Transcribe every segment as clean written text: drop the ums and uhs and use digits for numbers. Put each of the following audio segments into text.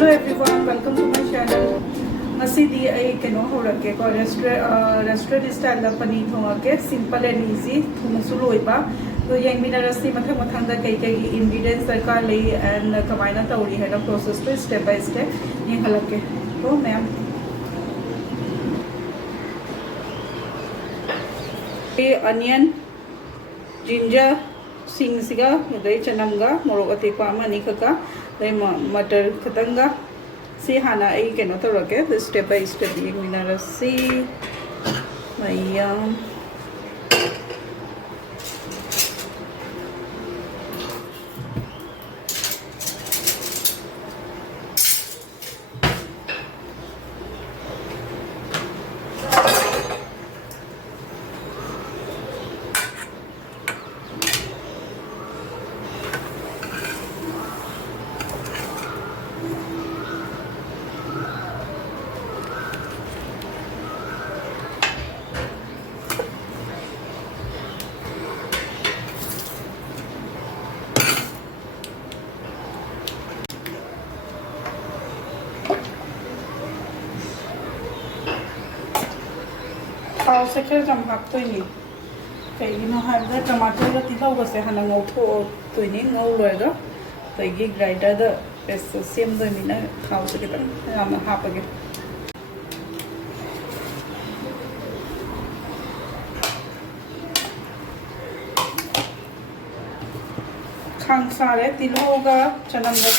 Hello everyone, welcome to my channel. Masidi ay keno horake ko restaurant style la paneer thongake simple and easy thumasu loiba to yang binarasi mathang da kai ingredients sarkar lai and kamaina tauri hai na process to step by step yang halake to ma'am onion ginger सिंगसिगा उदय चनमगा मोरक अतेकपा अमानी खका दय मटर खतंगा से हाना आई केनो तौरके step by step येंगमिनारसी मैयाम खाओ से खर जम हापतोइनी कईगिनो हाबदा टमाटर ग तिलाव गसे हाना ngौथो तोइनी ngौ लोयगा तैगी ग्राइंडर द पेस्ट सेम दोइमिना खाओ से कितन याम हापगे खांग सारे तिलाव ग चनम ग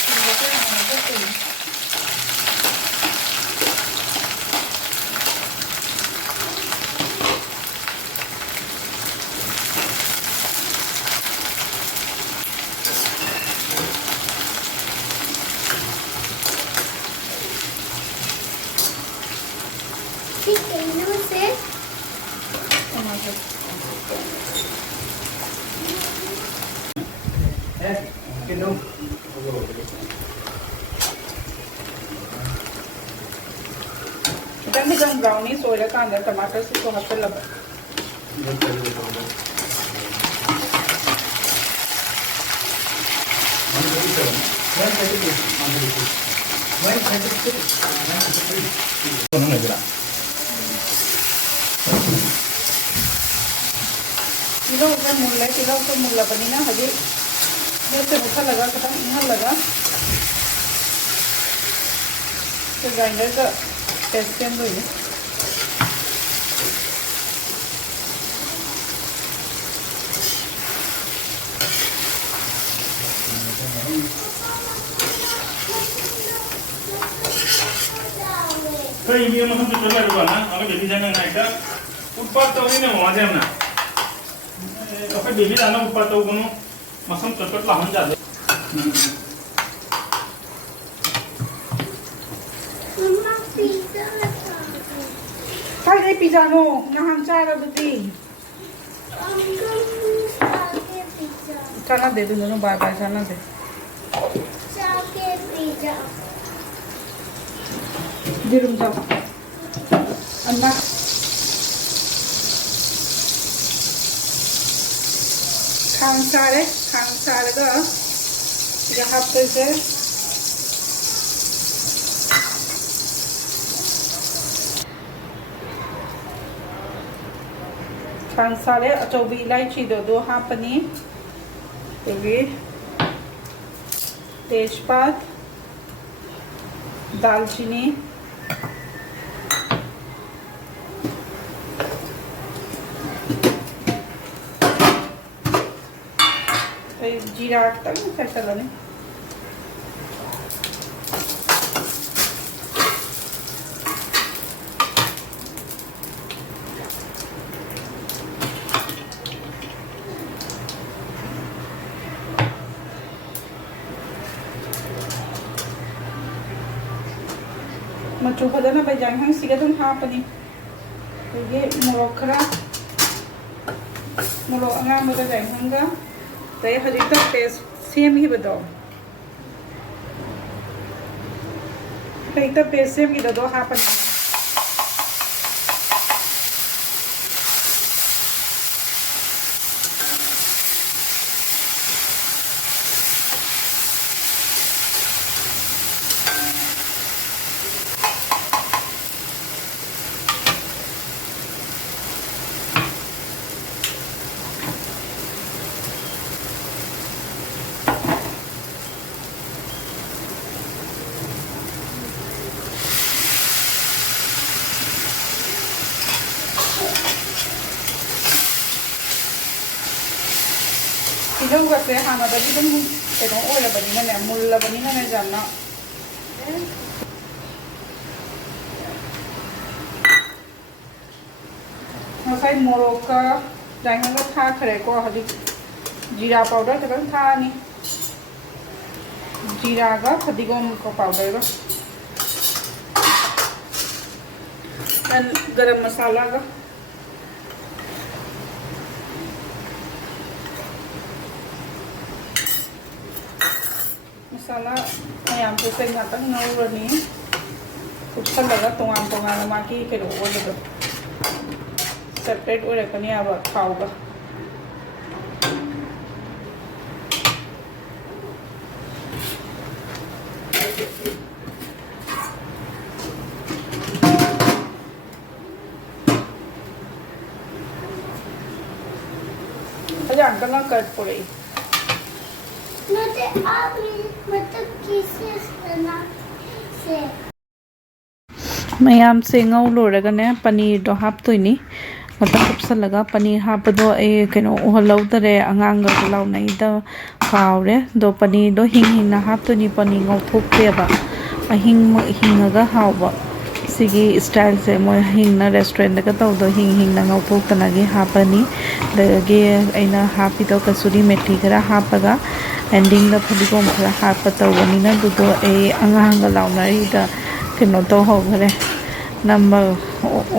तिलाव खितंग ब्राउनिश ओइरकांदा टमाटर से तो हपलबा तिलाव से मुल्ला बनीना हजे से मुठा लगा खत्म यहाँ लगा तो ग्राइंडर का पेस्ट सेम हुई तो ये मतलब तो चल रहा है ना अगर बेबी जाना ना इधर ऊपर तो नहीं ना वहाँ जाना तो फिर बेबी जाना ऊपर तो कोनो मसम चटपट ला हम जाते मम्मा पिज़्ज़ा काय दे पिज़्ज़ा नो नहां चारा दुती चाके पिज़्ज़ा खाना दे दो दोनों बार बार खाना दे चाके पिज़्ज़ा दिरुम जाओ अन्ना खांग सारे का यहाँ पे से खांग सारे अचौबी इलायची दो हापनी तेजपात दालचीनी जीरा तक कैसा लगे मचू फजन पे जाए सिगा तुम हापनी ये मोरक खरा मोरक अंगाम जाए तय हजिता पेस्ट सेम ही बताओ हजिता पेस्ट सेम की दो हापनी ꯇꯤꯜꯍꯧꯒꯁꯦ ꯍꯥꯟꯅꯗꯒꯤ ꯑꯗꯨꯝ ꯀꯩꯅꯣ ꯑꯣꯏꯔꯕꯅꯤꯅꯅꯦ ꯃꯨꯜꯂꯕꯅꯤꯅꯅꯦ ꯌꯥꯝꯅ ꯉꯁꯥꯏ ꯃꯣꯔꯣꯛꯀ ꯌꯥꯏꯉꯪꯒ ꯊꯥꯈ꯭ꯔꯦꯀꯣ ꯍꯧꯖꯤꯛ ꯖꯤꯔꯥ ꯄꯥꯎꯗꯔ ꯈꯤꯇꯪ ꯊꯥꯛꯑꯅꯤ जीरागा फदिगोम को पाउडर गरम मसाला का मसाला मैं से नौरनी कुछ तोान माकी कई सेपरेट होरकनी थाव अंकल कट पड़े मैम से लोरगने पनीर तो हापतोनी कुपसलगा पनीर हापदो कनो उहलौदरे आंगांग लाउनाइद कावरे दो पनीर दो हिंग हिंग हापतोनी पनीर ngौथोक्तेबा अहिंग हिंगगा हावबा सिगी स्टाइल से मोय हिंगना रेस्टोरेंट का तौदो हिंग हिंगना ngौथोक्तनागी हापनी दगे अइना हापिदो कसुरी मेथी खरा हापगा एंडिंग द फदिगोम खरा हाप तौबनिना दुदो आंगांग लाउनाइदा कनो तो होगरे नंबर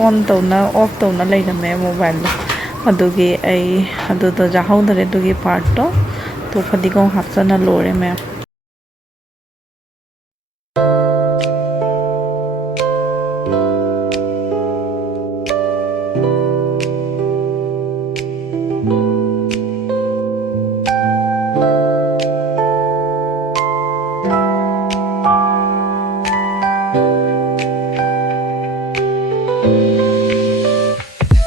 ऑन तौना ऑफ तौना लेरमे मोबाइल अदुगी अदुदो जाहौदरे दुगी पार्ट तो फदिगोम हापसना लोरे मैं